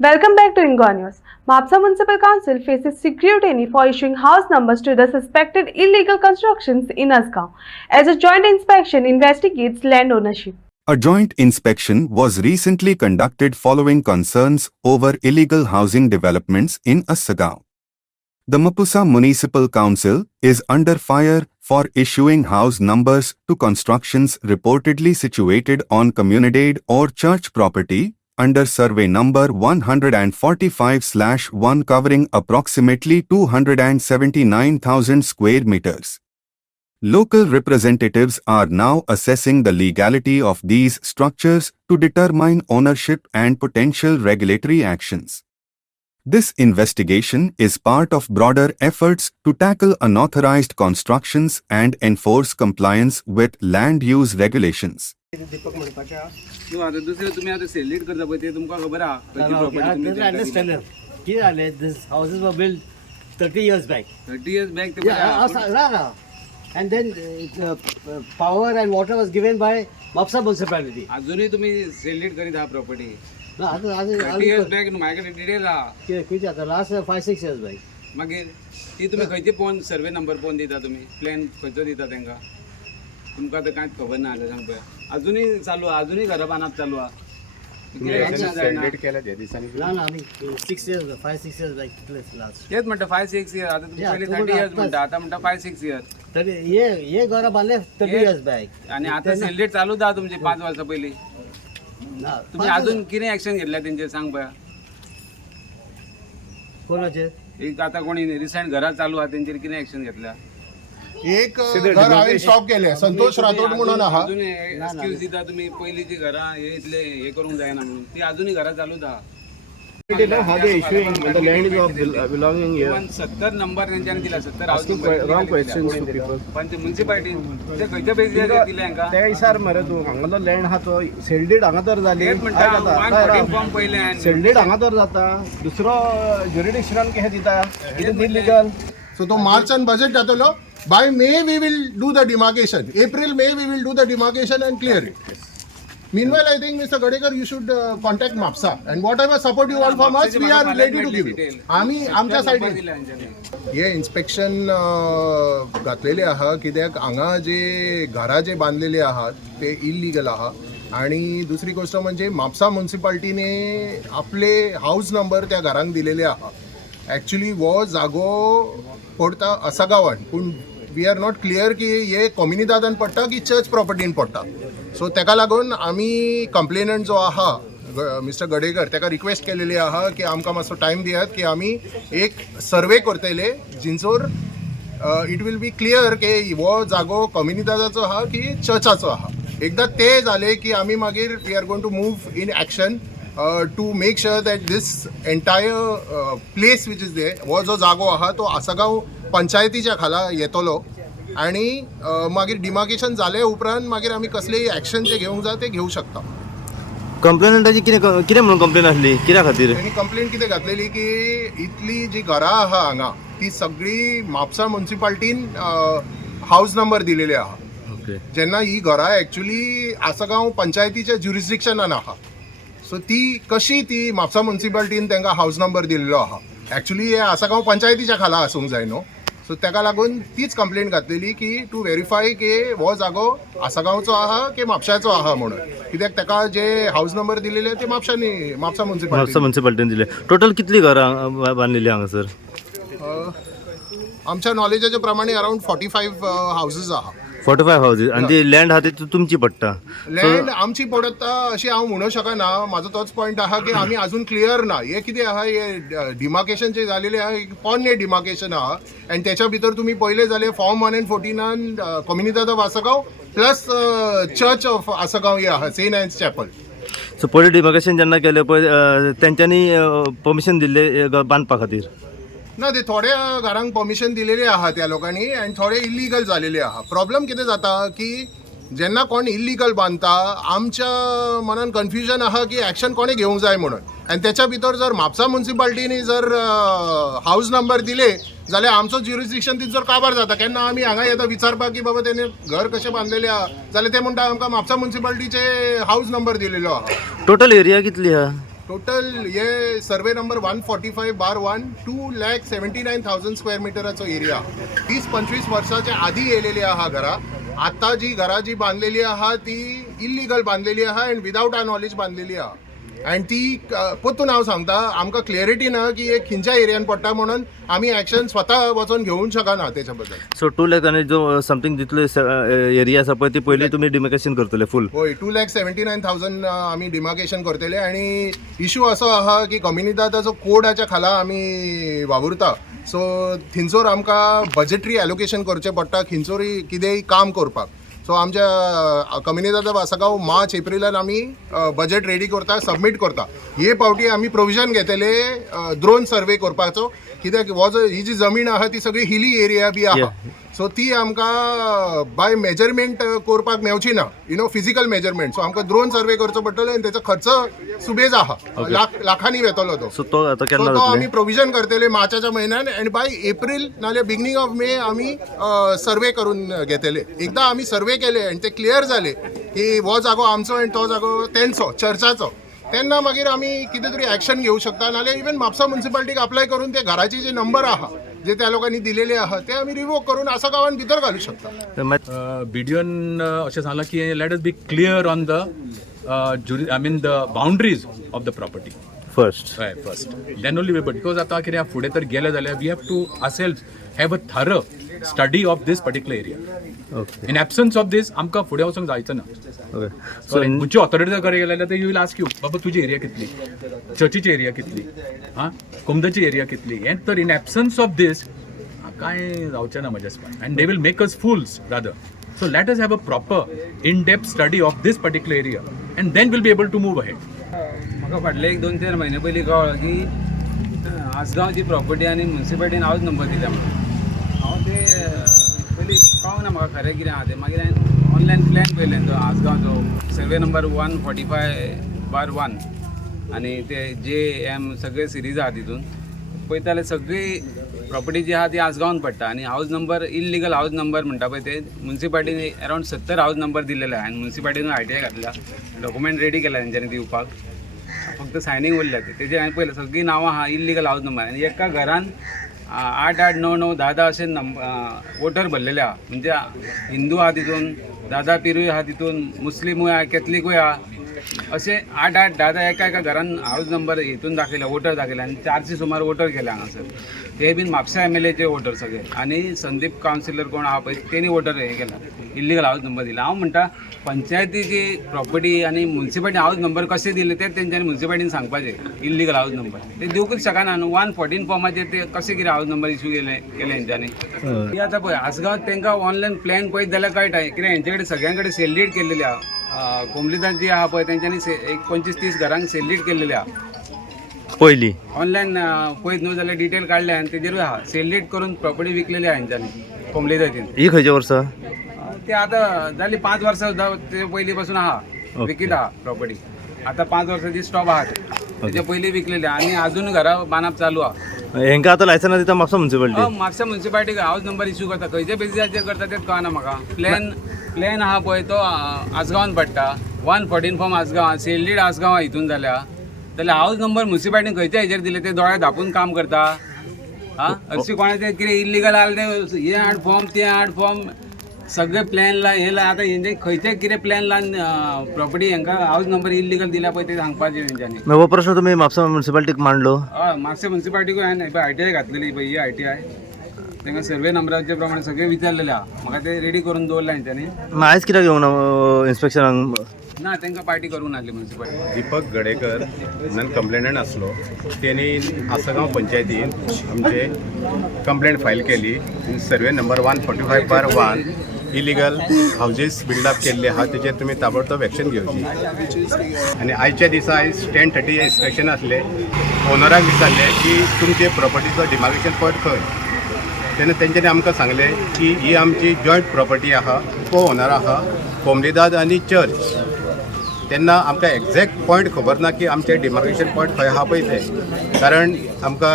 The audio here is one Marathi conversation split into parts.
Welcome back to Ingo News. Mapsa Municipal Council faces scrutiny for issuing house numbers to the suspected illegal constructions in Asgaon, as a joint inspection investigates land ownership. A joint inspection was recently conducted following concerns over illegal housing developments in Asgaon. The Mapsa Municipal Council is under fire for issuing house numbers to constructions reportedly situated on community or church property under survey number 145/1 covering approximately 279,000 square meters. Local representatives are now assessing the legality of these structures to determine ownership and potential regulatory actions. This investigation is part of broader efforts to tackle unauthorized constructions and enforce compliance with land use regulations. Deepak म्हणपाच्या न्हू आता दुसरे तुम्ही आता सेलिट करता पळय ते तुमकां खबर आहा खंयची प्रॉपर्टी तुमी अंडरस्टँड कितें जालें this houses were built 30 years back 30 years back ते and then power and water was given by Mapsa municipality. अजूनही तुम्ही सेलिट करीत आहा प्रॉपर्टी No, 30 years back न्हू माझ्याकडे डिटेल आहा किती आता लास्ट 5-6 years back. मागीर ती तुम्ही खंयची पोवन सर्वे नंबर पोवन दिता तुम्ही प्लॅन खंयचो दिता तांकां तुमकां तर कांयच खबर ना जाल्यार सांग पळय अजूनही चालू आहा अजूनही घरां बांदप चालू आहा ना आम्ही 6 years 5-6 years back लास्ट तेच म्हणटा 5-6 years आता तुम्ही पहिले 30 years म्हणटा आता म्हणटा 5-6 years तरी हे घरा बांधले 30 years back आणि आता सेलिट चालूच आहा तुमची 5 वर्सां पयलीं ना तुम्ही अजून कितें एक्शन घेतल्या तेंचेर सांग पळय कोणाचे एक आता कोणी रिसेंट घरां चालू आहा तेंचेर कितें एक्शन घेतल्या एक घर हांवें स्टॉप केले संतोष राठोड म्हणून आहा अजून एक्सक्यूज दिता तुम्ही पहिलीची घरां हे इतले हे करूंक जायना म्हणून ती अजूनही घरां चालूच आहा How they issuing when the land is of belonging here? पण 70 नंबर तेंच्यांनी दिला 70 house Wrong questions to people. पण ते म्युनिसिपालिटी ते खंयच्या बेसीर दिले हांकां त्या हिसार मरे तू हांगालो लँड हा तो सेल्डेड हांगा तर जाली तेच म्हणटा 114 फॉर्म पयले सेल्डेड हांगा तर जाता दुसरो ज्युरिडिक्शनान कशें दिता इट इज इलिगल सो तो मार्च and budget जातलो by May we will do the demarcation. April May we will do the demarcation and clear it. Meanwhile, I think Mr. Gadekar, you should contact MAPSA and whatever support you want from us, we are ready to give you. आम्ही आमच्या साइडीन हे इन्स्पेक्शन घातलेले आहा कित्याक हांगा जे घरां जे बांधलेले आहात ते इल्लीगल आहा आणि दुसरी गोष्ट म्हणजे म्हापसा म्युनिसिपालिटीने आपले हाऊस नंबर त्या घरांक दिलेले आहा ॲक्च्युली वो जागो पडटा असगांवान पूण वी आर नॉट क्लियर की हे कम्युनिदादान पडटा की चर्च प्रॉपर्टीन पडटा सो तेका लागून आमी कंप्लेनंट जो आहा मिस्टर गडेकर तेका रिक्वेस्ट केलेली आहा की आमकां मातसो टायम दियात की आमी एक सर्वे करतले जिंचोर इट वील बी क्लियर की हो जागो कम्युनिदादाचो आहा की चर्चाचो आहा एकदा ते जाले की आमी मागीर we are going to move in action to make sure that this entire place which is there हो जो जागो आहा तो आसगांव पंचायतीच्या खाला येतलो आणि मागीर डिमार्केशन जाले उपरांत मागीर आमी कसलेय ॲक्शन जे घेवंक जाय ते घेवं शकता कंप्लेनंटाची कितें म्हणून कंप्लेन आसली कित्या खातीर त्यांनी कंप्लेन कितें घातलेली की इतली जी घरां आहा हांगा ती सगळी म्हापसा म्युनिसिपालिटीन हाऊस नंबर दिलेले आहा जेन्ना ही घरां ॲक्च्युली आसगांव पंचायतीच्या ज्युरिस्डिक्शनान आहा सो ती कशी ती म्हापसा म्युनिसिपालिटीन तांकां हाऊस नंबर दिल्लो आहा ॲक्च्युली हे आसगांव पंचायतीच्या खाला आसूंक जाय न्हू सो तेका लागून तीच कंप्लेन घातलेली की टू व्हेरीफाय की हो जागो आसगांवचो आहा की म्हापशाचो आहा म्हणून कित्याक तेका जे हाऊस नंबर दिलेले ते म्हापसा म्युनिसिपालिटीन दिले टोटल कितली घरां बांधलेली हांगासर आमच्या नॉलेजाच्या प्रमाणे अराउंड 45 हाऊसेस आहा 45 हाऊसेस आणि ती लँड आहा ती तुमची पडटा लँड आमची पडटा अशी हांव म्हणूंक शकना म्हाजो तोच पॉयंट आहा की आमी अजून क्लियर ना हे कितें आहा हे डिमार्केशन जे जालेले आहा पोन्ने डिमार्केशन आहा आनी त्याच्या भितर तुमी पयले जाले form 114 community of Assagao plus church of Assagao हे आहा सेंट एन्स चॅपल सो पयलीं डिमार्केशन जेन्ना केलें पळय तेंच्यांनी परमिशन दिल्लें बांदपा खातीर ना ते थोड्या घरांक परमिशन दिलेले आहा त्या लोकांनी आणि थोडे इल्लीगल झालेले आहा प्रॉब्लेम कितें जाता की जेन्ना कोण इल्लीगल बांदता आमच्या मनान कन्फ्युजन आहा की ॲक्शन कोणे घेवंक जाय म्हणून आणि त्याच्या भितर जर म्हापसा म्युनिसिपालिटीनी जर हाऊस नंबर दिले जाल्यार आमचो ज्युरिस्डिक्शन तिचो काबार जाता केन्ना आमी हांगा येता विचारपाक की बाबा तेणे घर कशें बांदलेलें आहा जाल्यार ते म्हणटा आमकां म्हापसा म्युनिसिपालिटीचे हाऊस नंबर दिलेलो आहा टोटल एरिया कितली आहा टोटल हे सर्वे नंबर 145/1 2,79,000 स्क्वेअर मिटराचो एरिया 20-25 वर्षाच्या आधी येयलेली आहा घरा. आता जी घरा जी बांधलेली आहा ती इल्लिगल बांधलेली आहा अँड विदाउट आर नॉलेज बांधलेली आहा. अँड ती पोतून हांव सांगता आमकां क्लियरिटी ना की एक खंयच्या एरियान पडटा म्हणून आमी एक्शन स्वता वचून घेवंक शकना तेच्या बद्दल. सो 2 लाख आणि जो समथिंग जितलो एरिया आसा पळय ती पयली तुमी डिमार्केशन करतले फूल. होय 2,79,000 आमी डिमार्केशन करतले. आणि इशू असो आहा की कम्युनिदादाचो कोडाच्या खाला आमी वावुरता. सो थिंचोर आमकां बजेटरी एलोकेशन करचें पडटा खंयचोरी कितेंय काम करपाक. सो आमच्या कम्युनिदादा सकाळ मार्च एप्रिलान आमी बजेट रेडी करता सबमीट करता. हे पावटी आमी प्रोविजन घेतले ड्रोन सर्वे करपाचो कित्याक ही जी जमीन आहा ती सगळी हिली एरिया बी आहा. सो ती आमकां बाय मेजरमेंट करपाक मेवची ना फिजिकल मेजरमेंट. सो आमकां ड्रोन सर्वे करचो पडटलो आनी तेचो खर्च सुबेज आहा लाखांनी येतलो तो. सो तो आता केन्ना तो जातले? आमी प्रोविजन करतले मार्चाच्या म्हयन्यान अँड बाय एप्रील नाल्यार बिगिनींग ऑफ मे आमी सर्वे करून घेतले. एकदा आमी सर्वे केले आनी ते क्लियर जाले की हो जागो आमचो आनी तो जागो तेंचो चर्चाचो तेन्ना मागीर आमी कितें तरी एक्शन घेवंक शकता. नाल्यार इवन म्हापसा म्युनिसिपालिटीक अप्लाय करून ते घराचे जे नंबर आहा जे त्या लोकांनी दिलेले आहा ते आमी रिवोक करून आसा गांवान भितर घालूंक शकता. BDOन अशें सांगलां की let us be clear on the the boundaries of the property first. First then only way. Because आतां कितें फुडें तर गेले जाल्यार we have to ourselves have a thorough study of this particular area. Okay in absence of this आमकां फुडें वचूंक जायचं ना. ओके. सो खंयची ऑथॉरिटी जर गेले जाल्यार यू विल आस्क यू बाबा तुजी एरिया कितली, चर्चीची एरिया कितली, कोमदाची एरिया कितली. हें तर इन एबसन्स ऑफ दीस कांय जावचें ना म्हज्या स्पान and they will make us fools rather. So let us have a proper in depth study of this particular area and then we'll be able to move ahead. म्हाका फाटले 1-2-3 महिने पयलीं कळ्ळें की आसगांवची प्रॉपर्टी आनी म्युनिसिपालिटीन हाऊस नंबर दिल्या म्हणून. हांव ते पयलीं कळना म्हाका खरें कितें आहा तें. मागीर हांवें ऑनलायन प्लॅन पयलें तो आसगांवचो सर्वे नंबर 145/1 आनी ते JM सगळे सिरीज आहा तितून पळयताले सगळी प्रॉपर्टी जी आहा ती आसगांवान पडटा आनी house number illegal house number म्हणटा पळय ते म्युनिसिपालिटीन अरावंड 70 हाऊस नंबर दिलेले आहा आनी म्युनिसिपालिटीन ITI घातला डॉक्युमेंट रेडी केला तेंच्यांनी दिवपाक. फक्त सायनींग उरल्या तेजे हांवें पळयलें सगळीं नांवां आहा इल्लिगल हाऊस नंबर आनी एका घरान 8-8, 9-9, 10-10 अशे वोटर भरलेले आहा. म्हणजे हिंदू आहा तितून, दादा पिरूय आहा तितून, मुस्लिमूय आहा, कॅथलिकूय आहा. असे 8-8, 10-10 एका घरान हाऊस नंबर हितून दाखयला वोटर दाखयला आनी 400 सुमार वोटर केले हांगासर. ते बीन म्हापसा MLAचे वोटर सगळे आनी संदीप कावन्सिलर कोण आहा पळय तेणी वोटर हे केला इल्लिगल हाऊस नंबर दिला. हांव म्हणटा पंचायतीची प्रॉपर्टी आनी म्युनिसिपालिटी हाऊस नंबर कशे दिले ते तेंच्यांनी म्युनिसिपालिटीन सांगपाचें. इल्लिगल हाऊस नंबर ते दिवंकूच शकना न्हू. 114 फॉर्माचेर ते कशें कितें हाऊस नंबर इशू केले हेंच्यांनी. ती आतां पळय आसगांवांत तांकां ऑनलायन प्लॅन पळयत जाल्यार कळटा कित्याक हेंचे कडेन सगळ्यां कडेन सेल डीड केल्लेली आहा. कोंबलीदार जी आहा पळय तेंच्यांनी एक 25-30 घरांक सेल डीड केल्लेली आहा. पयली ऑनलायन पळयत न्हू जाल्यार डिटेल काडले आनी तेजेरूय आहा सेल डीड करून प्रॉपर्टी विकलेली आहा हेंच्यांनी कोंबलीदारीन. ही खंयच्या वर्सा? ते आतां जाली 5 वर्सां सुद्दां ते पयलीं पासून आहा विकीत आहा प्रॉपर्टी. आतां 5 वर्सांची स्टॉप आहा तेजे पयलीं विकलेली आनी अजून घरां बांदप चालू आहा. हेंकां आतां लायसन्स दिता म्हापसा म्युनिसिपालिटी. म्हापसा म्युनिसिपालिटीक हाऊस नंबर इशू करता खंयच्या बेजिसाचेर करता तेच कळना म्हाका. प्लॅन आहा पळय तो आसगांवान पडटा 114 form Assagao sale deed Assagao हितून जाल्यार हाऊस नंबर म्युनिसिपालिटीन खंयच्या हेजेर दिले ते दोळ्या धापून काम करता. हरशीं कोणाचें कितें इल्लिगल आसलें ते हे हाड फॉर्म ते हाड फॉर्म सगळे प्लॅन लावन हे आतां हेंचे खंयचे कितें प्लॅन लावन प्रॉपर्टी हांकां हाऊस नंबर इल्लिगल दिल्या पळय ते सांगपाचें तेंच्यांनी. हो प्रश्न तुमी म्हापसा म्युनिसिपालिटीक मांडलो? हय म्हापसा म्युनिसिपालिटीकूय हांवें ITI घातलेली पळय ही ITI तांकां सर्वे नंबराचे प्रमाणे सगळे विचारलेले आहा. म्हाका ते रेडी करून दवरला हेंच्यांनी. आयज कित्याक येवंक ना इन्स्पेक्शनाक? ना तांकां पार्टी करून नासली म्युनिसिपालिटी. दीपक गडेकर नन कंप्लेनंट आसलो. तेणी आसगांव पंचायतीन आमचे कंप्लेंट फायल केली. Survey number 145/1 illegal houses build up केल्ले आहा तेजेर तुमी ताबडतोब एक्शन घेवची. आनी आयच्या दिसा आयज 10:30 इन्स्पेक्शन आसले. ओनराक विचारले की तुमचे प्रॉपर्टीचो डिमार्केशन पॉयंट खंय. तेन्ना तेंच्यांनी आमकां सांगलें की ही आमची जॉयंट प्रॉपर्टी आहा, को ओनर आहा कोमलीदाद आनी चर्च. तेन्ना आमकां एक्झॅक्ट पॉयंट खबर ना की आमचे डिमार्केशन पॉयंट खंय आहा पळय ते. कारण आमकां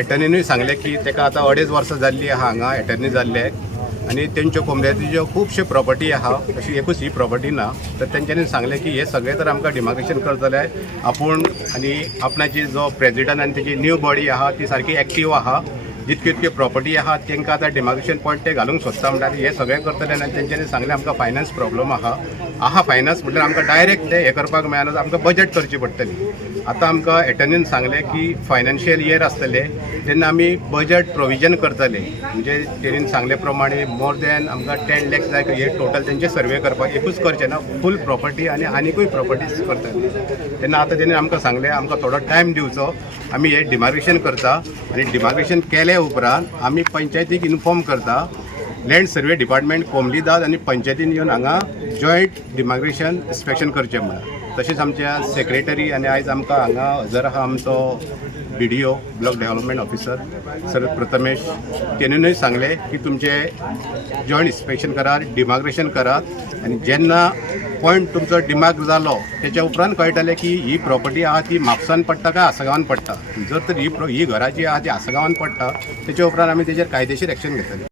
एटर्नीनूय सांगलें की ताका आतां 2.5 वर्सां जाल्ली आहा हांगा एटर्नी जाल्ले आनी तेंच्यो कोंबड्याच्यो खुबश्यो प्रॉपर्टी आहा, अशी एकूच ही प्रॉपर्टी ना. तर तेंच्यांनी सांगलें की हे सगळे तर आमकां डिमार्केशन करतले आपूण, आनी आपणाची जो प्रेजिडंट आनी तेजी न्यू बॉडी आहा ती सारकी एक्टीव आहा. जितक्यो जितक्यो प्रॉपर्टी आहा तांकां आतां डिमार्केशन पॉयंट ते घालूंक सोदता म्हणटात. हे सगळें करतले आनी तेंच्यांनी सांगलें आमकां फायनान्स प्रॉब्लम आहा फायनान्स म्हटल्यार आमकां डायरेक्ट ते हें करपाक मेळना, आमकां बजट करची पडटली. आतां आमकां एटर्नीन सांगलें की फायनान्शियल इयर आसतलें तेन्ना आमी बजट प्रोविजन करतले. म्हणजे तेणीन सांगले प्रमाणे मोर दॅन आमकां 10 lakhs जाय हे टोटल तेंचे सर्वे करपाक एकूच करचे ना, फूल प्रॉपर्टी आनी आनीकूय प्रॉपर्टीज करतले. तेन्ना आतां तेणी आमकां सांगलें आमकां थोडो टायम दिवचो, आमी हे डिमार्केशन करता आनी डिमार्केशन केले उपरांत आमी पंचायतीक इन्फॉर्म करता. लँड सर्वे डिपार्टमेंट कोंबलीदाद आनी पंचायतीन येवन हांगा जॉयंट डिमार्केशन इन्स्पेक्शन करचें म्हणून. तशेंच आमच्या सेक्रेटरी आनी आयज आमकां हांगा हजर आहा आमचो BDO block development officer sir Prathamesh. तेणूय सांगले की तुमचे जॉयंट इन्स्पेक्शन करात, डिमार्केशन करात आनी जेन्ना पॉयंट तुमचो डिमार्क जालो तेच्या उपरांत कळटलें की ही प्रॉपर्टी आहा ती म्हापसान पडटा काय आसगांवान पडटा. जर तर ही घरां जी आहा ती आसगांवान पडटा तेच्या उपरांत आमी तेजेर कायदेशीर एक्शन घेतले.